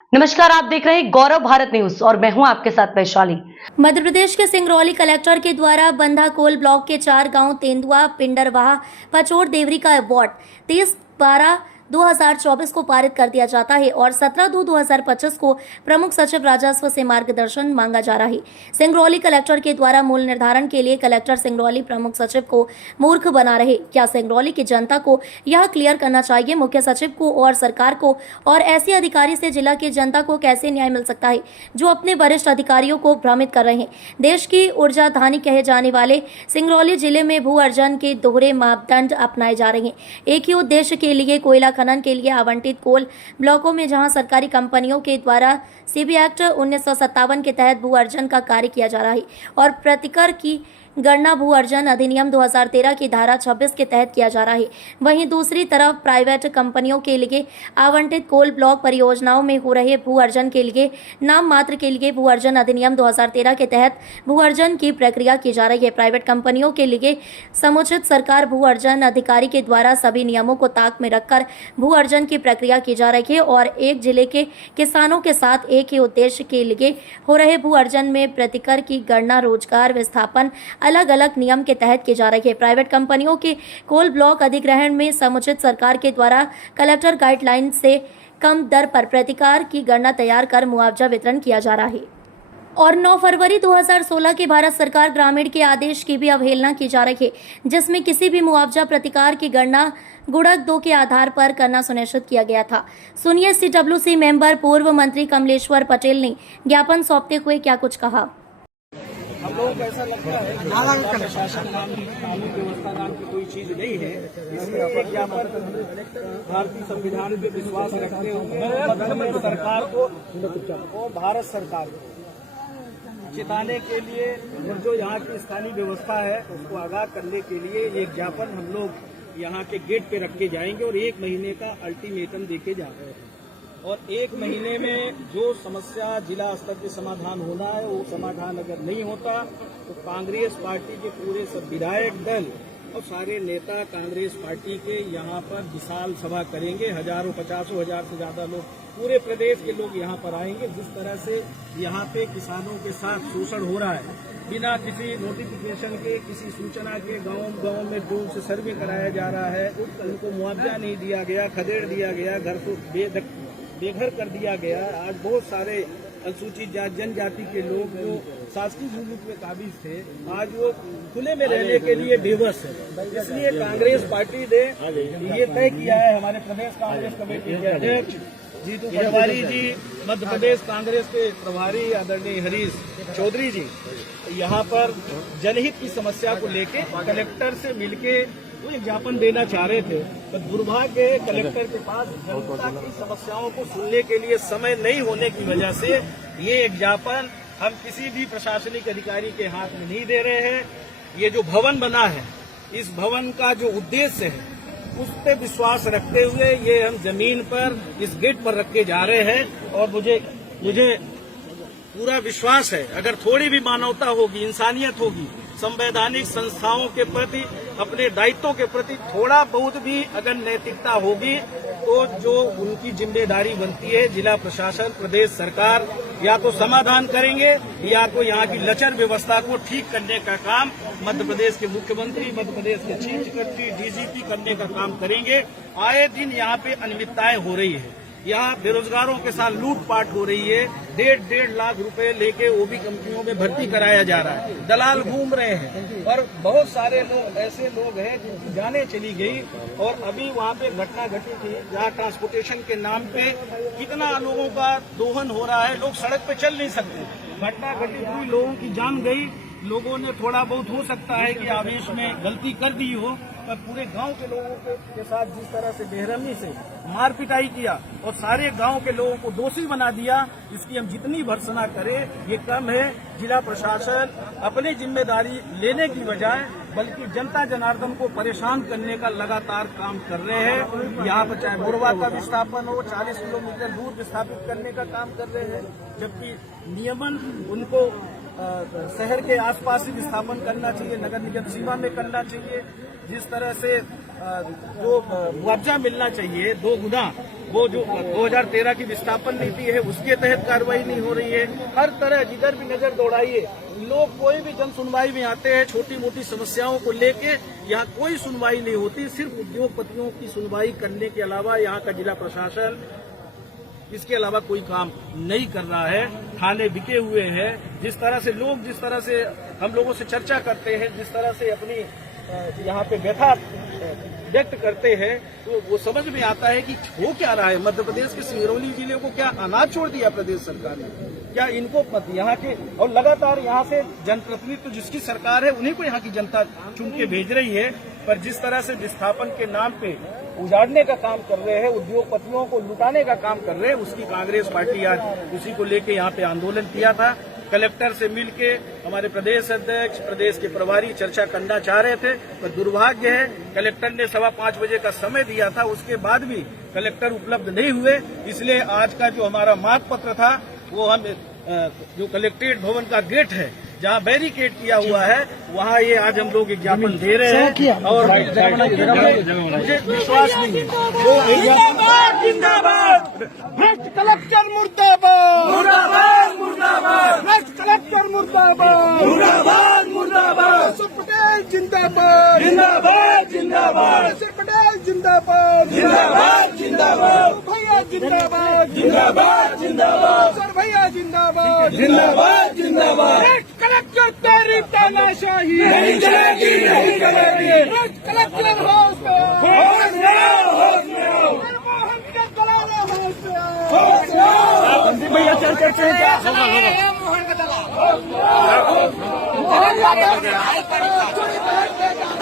नमस्कार, आप देख रहे हैं गौरव भारत न्यूज और मैं हूं आपके साथ वैशाली। मध्य प्रदेश के सिंगरौली कलेक्टर के द्वारा बंधाकोल ब्लॉक के 4 गांव तेंदुआ, पिंडरवाह, पचोर, देवरी का अवार्ड 30/12/2024 को पारित कर दिया जाता है और 17/2/2025 को प्रमुख सचिव राजस्व से मार्गदर्शन मांगा जा रहा है। सिंगरौली कलेक्टर के द्वारा मूल निर्धारण के लिए कलेक्टर सिंगरौली प्रमुख सचिव को मूर्ख बना रहे। क्या सिंगरौली की जनता को यह क्लियर करना चाहिए मुख्य सचिव को और सरकार को, और ऐसे अधिकारी से जिला की जनता को कैसे न्याय मिल सकता है जो अपने वरिष्ठ अधिकारियों को भ्रमित कर रहे हैं। देश की ऊर्जा धानी कहे जाने वाले सिंगरौली जिले में भू अर्जन के दोहरे मापदंड अपनाए जा रहे हैं। एक ही उद्देश्य के लिए कोयला खनन के लिए आवंटित कोल ब्लॉकों में जहां सरकारी कंपनियों के द्वारा सीबी एक्ट 1957 के तहत भू अर्जन का कार्य किया जा रहा है और प्रतिकर की गणना भू अर्जन अधिनियम 2013 की धारा 26 के तहत किया जा रहा है। वहीं दूसरी तरफ प्राइवेट कंपनियों के लिए आवंटित कोल ब्लॉक परियोजनाओं में हो रहे भू अर्जन के लिए नाम मात्र के लिए भू अर्जन अधिनियम 2013 के तहत भू अर्जन की प्रक्रिया की जा रही है। प्राइवेट कंपनियों के लिए समुचित सरकार भू अर्जन अधिकारी के द्वारा सभी नियमों को ताक में रखकर भू अर्जन की प्रक्रिया की जा रही है और एक जिले के किसानों के साथ एक ही उद्देश्य के लिए हो रहे भू अर्जन में प्रतिकर की गणना रोजगार विस्थापन अलग अलग नियम के तहत की जा रही है। प्राइवेट कंपनियों के कोल ब्लॉक अधिग्रहण में समुचित सरकार के द्वारा कलेक्टर गाइडलाइन से कम दर पर प्रतिकार की गणना तैयार कर मुआवजा वितरण किया जा रहा है। और 9 फरवरी 2016 के भारत सरकार ग्रामीण के आदेश की भी अवहेलना की जा रही है, जिसमें किसी भी मुआवजा प्रतिकार की गणना गुणक 2 के आधार पर करना सुनिश्चित किया गया था। सुनिए CWC मेंबर पूर्व मंत्री कमलेश्वर पटेल ने ज्ञापन सौंपते हुए क्या कुछ कहा। हम लोगों को ऐसा लगता है कि प्रशासन नाम की कानून व्यवस्था नाम की कोई चीज नहीं है, इसलिए एक ज्ञापन भारतीय संविधान पे विश्वास रखते हुए सरकार को और भारत सरकार को चेताने के लिए और जो यहाँ की स्थानीय व्यवस्था है उसको आगाह करने के लिए ये ज्ञापन हम लोग यहाँ के गेट पे रख के जाएंगे और 1 महीने का अल्टीमेटम देके जा रहे हैं। और 1 महीने में जो समस्या जिला स्तर पे समाधान होना है वो समाधान अगर नहीं होता तो कांग्रेस पार्टी के पूरे सब विधायक दल और सारे नेता कांग्रेस पार्टी के यहाँ पर विशाल सभा करेंगे। हजारों 50 हजार से ज्यादा लोग पूरे प्रदेश के लोग यहाँ पर आएंगे। जिस तरह से यहाँ पे किसानों के साथ शोषण हो रहा है, बिना किसी नोटिफिकेशन के, किसी सूचना के गांव में ड्रोन से सर्वे कराया जा रहा है, उनको मुआवजा नहीं दिया गया, खदेड़ दिया गया, घर को बेघर कर दिया गया। आज बहुत सारे अनुसूचित जनजाति के लोग जो शासकीय भूमि पे काबिज थे आज वो खुले में रहने के लिए बेबस है। इसलिए कांग्रेस पार्टी ने ये तय किया है, हमारे प्रदेश कांग्रेस कमेटी के अध्यक्ष जीतू पटवारी जी, मध्य प्रदेश कांग्रेस के प्रभारी आदरणीय हरीश चौधरी जी यहाँ पर जनहित की समस्या को लेके कलेक्टर से मिलके वो एक ज्ञापन देना चाह रहे थे, तो दुर्भाग्य है कलेक्टर के पास जनता की समस्याओं को सुनने के लिए समय नहीं होने की वजह से ये एक ज्ञापन हम किसी भी प्रशासनिक अधिकारी के हाथ में नहीं दे रहे हैं। ये जो भवन बना है, इस भवन का जो उद्देश्य है उस पर विश्वास रखते हुए ये हम जमीन पर इस गेट पर रख के जा रहे हैं। और मुझे पूरा विश्वास है अगर थोड़ी भी मानवता होगी, इंसानियत होगी, संवैधानिक संस्थाओं के प्रति, अपने दायित्वों के प्रति थोड़ा बहुत भी अगर नैतिकता होगी तो जो उनकी जिम्मेदारी बनती है जिला प्रशासन, प्रदेश सरकार या तो समाधान करेंगे या तो यहाँ की लचर व्यवस्था को ठीक करने का काम मध्य प्रदेश के मुख्यमंत्री, मध्य प्रदेश के चीफ सेक्रेटरी, डीजीपी करने का काम करेंगे। आए दिन यहाँ पे अनियमितताएं हो रही है, यहाँ बेरोजगारों के साथ लूटपाट हो रही है। 1.5 लाख रुपए लेके ओबी कंपनियों में भर्ती कराया जा रहा है, दलाल घूम रहे हैं और बहुत सारे लोग ऐसे लोग हैं जिनकी जानें चली गई। और अभी वहाँ पे घटना घटी थी जहाँ ट्रांसपोर्टेशन के नाम पे कितना लोगों का दोहन हो रहा है, लोग सड़क पे चल नहीं सकते। घटना घटी हुई, लोगों की जान गई। लोगों ने थोड़ा बहुत हो सकता है कि आवेश में गलती कर दी हो, पर पूरे गांव के लोगों के साथ जिस तरह से बेरहमी से मार पिटाई किया और सारे गांव के लोगों को दोषी बना दिया, इसकी हम जितनी भर्त्सना करें ये कम है। जिला प्रशासन अपनी जिम्मेदारी लेने की बजाय बल्कि जनता जनार्दन को परेशान करने का लगातार काम कर रहे हैं। यहाँ पर चाहे मोरवा का विस्थापन हो, 40 किलोमीटर दूर विस्थापित करने का काम कर रहे हैं, जबकि नियमन उनको शहर के आसपास ही विस्थापन करना चाहिए, नगर निगम सीमा में करना चाहिए। जिस तरह से जो मुआवजा मिलना चाहिए 2 गुना, वो जो 2013 की विस्थापन नीति है उसके तहत कार्रवाई नहीं हो रही है। हर तरह जिधर भी नजर दौड़ाइए, लोग कोई भी जन सुनवाई में आते हैं, छोटी मोटी समस्याओं को लेके यहाँ कोई सुनवाई नहीं होती। सिर्फ उद्योगपतियों की सुनवाई करने के अलावा यहाँ का जिला प्रशासन इसके अलावा कोई काम नहीं कर रहा है। थाने बिके हुए हैं। जिस तरह से हम लोगों से चर्चा करते हैं, जिस तरह से अपनी यहाँ पे व्यथा व्यक्त करते हैं, तो वो समझ में आता है कि हो क्या रहा है। मध्य प्रदेश के सिंगरौली जिले को क्या अनाज छोड़ दिया प्रदेश सरकार ने? क्या इनको यहाँ के और लगातार यहाँ से जनप्रतिनिधित्व जिसकी सरकार है उन्हीं को यहाँ की जनता चुन के भेज रही है। पर जिस तरह से विस्थापन के नाम पे उजाड़ने का काम कर रहे हैं, उद्योगपतियों को लुटाने का काम कर रहे हैं, उसकी कांग्रेस पार्टी आज उसी को लेके यहाँ पे आंदोलन किया था। कलेक्टर से मिलके हमारे प्रदेश अध्यक्ष, प्रदेश के प्रभारी चर्चा करना चाह रहे थे, पर दुर्भाग्य है कलेक्टर ने 5:15 बजे का समय दिया था, उसके बाद भी कलेक्टर उपलब्ध नहीं हुए। इसलिए आज का जो हमारा मांग पत्र था वो हम जो कलेक्ट्रेट भवन का गेट है जहां बैरिकेड किया हुआ है वहां ये आज हम लोग ज्ञापन दे रहे हैं। और मुझे विश्वास नहीं है वो जिंदाबाद, भ्रष्ट कलेक्टर मुर्दाबाद, मुर्दाबाद, मुर्दाबाद, भ्रष्ट कलेक्टर मुर्दाबाद, मुर्दाबाद, मुर्दाबाद, पटेल जिंदाबाद, जिंदाबाद, जिंदाबाद, पटेल जिंदाबाद, जिंदाबाद, जिंदाबाद, भैया जिंदाबाद, जिंदाबाद, जिंदाबाद, सर भैया जिंदाबाद, जिंदाबाद, जिंदाबाद। कलेक्टर तेरी तानाशाही नहीं चलेगी, नहीं चलेगी। Collector house